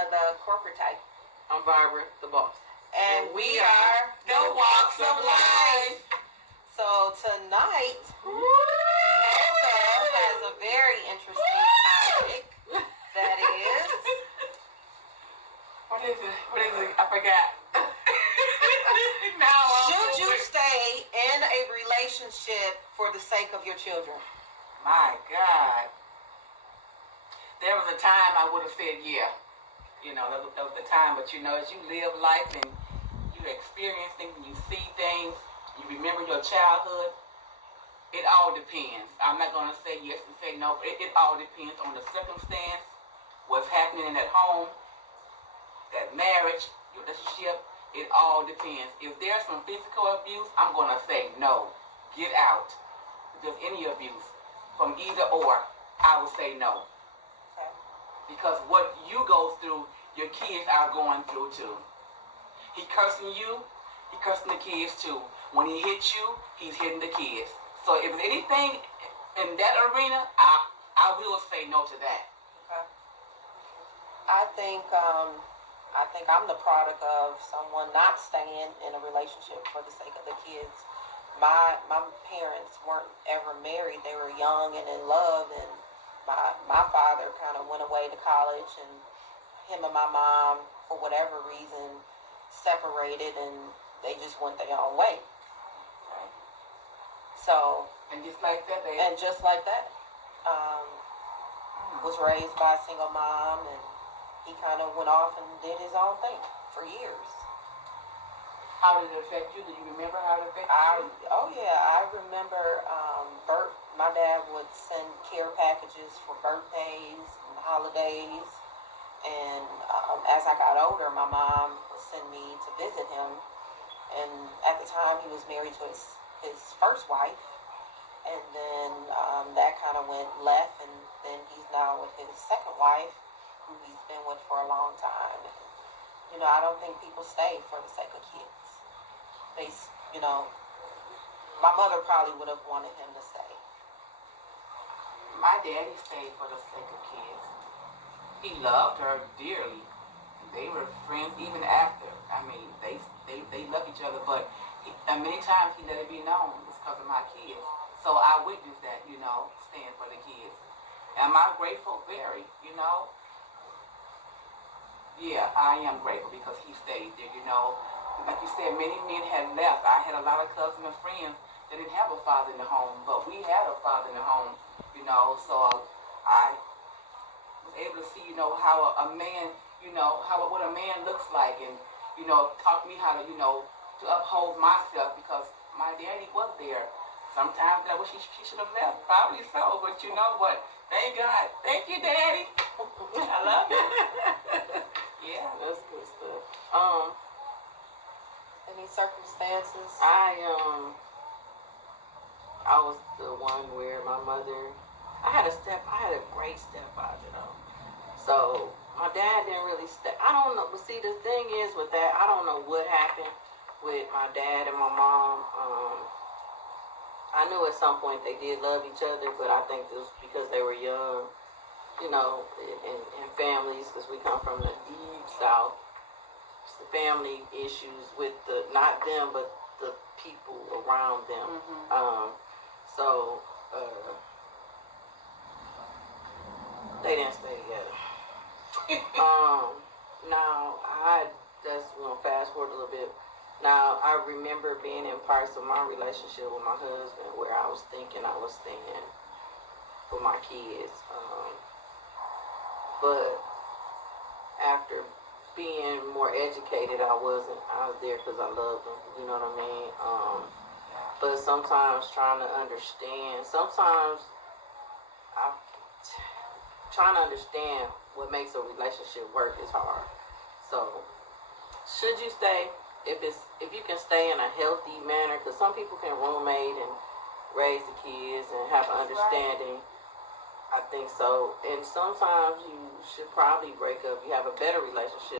Donna, the corporate type. I'm Barbara, the boss. And we are the Walks of Life. So tonight, Nessa has a very interesting topic. That is... What is it? I forgot. Should you stay in a relationship for the sake of your children? My God. There was a time I would have said yeah. You know, that was the time. But you know, as you live life and you experience things and you see things, you remember your childhood, it all depends. I'm not going to say yes and say no, but it all depends on the circumstance, what's happening in that home, that marriage, your relationship. It all depends. If there's some physical abuse, I'm going to say no. Get out. If there's any abuse from either or, I would say no. Okay. Because what you go through, your kids are going through too. He cursing you, he cursing the kids too. When he hits you, he's hitting the kids. So if there's anything in that arena, I will say no to that. Okay. I think I'm the product of someone not staying in a relationship for the sake of the kids. My parents weren't ever married. They were young and in love, and my father kind of went away to college, and him and my mom, for whatever reason, separated, and they just went their own way. Okay. So, and just like that, was raised by a single mom, and he kind of went off and did his own thing for years. How did it affect you? Do you remember how it affected you? Oh yeah, I remember my dad would send care packages for birthdays and holidays, and as I got older, my mom would send me to visit him, and at the time he was married to his first wife, and then that kind of went left, and then he's now with his second wife, who he's been with for a long time. And, you know, I don't think people stay for the sake of kids. My mother probably would have wanted him to stay. My daddy stayed for the sake of kids. He loved her dearly. They were friends even after. I mean, they loved each other, but and many times he let it be known it was because of my kids. So I witnessed that, staying for the kids. Am I grateful? Very, Yeah, I am grateful because he stayed there, Like you said, many men had left. I had a lot of cousins and friends that didn't have a father in the home, but we had a father in the home, So I was able to see, how a man, what a man looks like, and, taught me how to, to uphold myself because my daddy was there. Sometimes I wish he should have left, probably so, but thank God. Thank you, Daddy. I love you. Yeah, That's good stuff. Any circumstances? I was the one where my mother, I had a great stepfather. So my dad didn't really stay. I don't know. But see, the thing is with that, I don't know what happened with my dad and my mom. I knew at some point they did love each other, but I think it was because they were young, in families, because we come from the deep South. It's the family issues with not them, but the people around them. Mm-hmm. They didn't stay together. Now, I just want to fast forward a little bit. Now, I remember being in parts of my relationship with my husband where I was thinking I was staying for my kids. But after being more educated, I was there because I loved them. You know what I mean? But sometimes trying to understand, trying to understand what makes a relationship work is hard. So, should you stay? If you can stay in a healthy manner, because some people can roommate and raise the kids and have an understanding. I think so. And sometimes you should probably break up. You have a better relationship.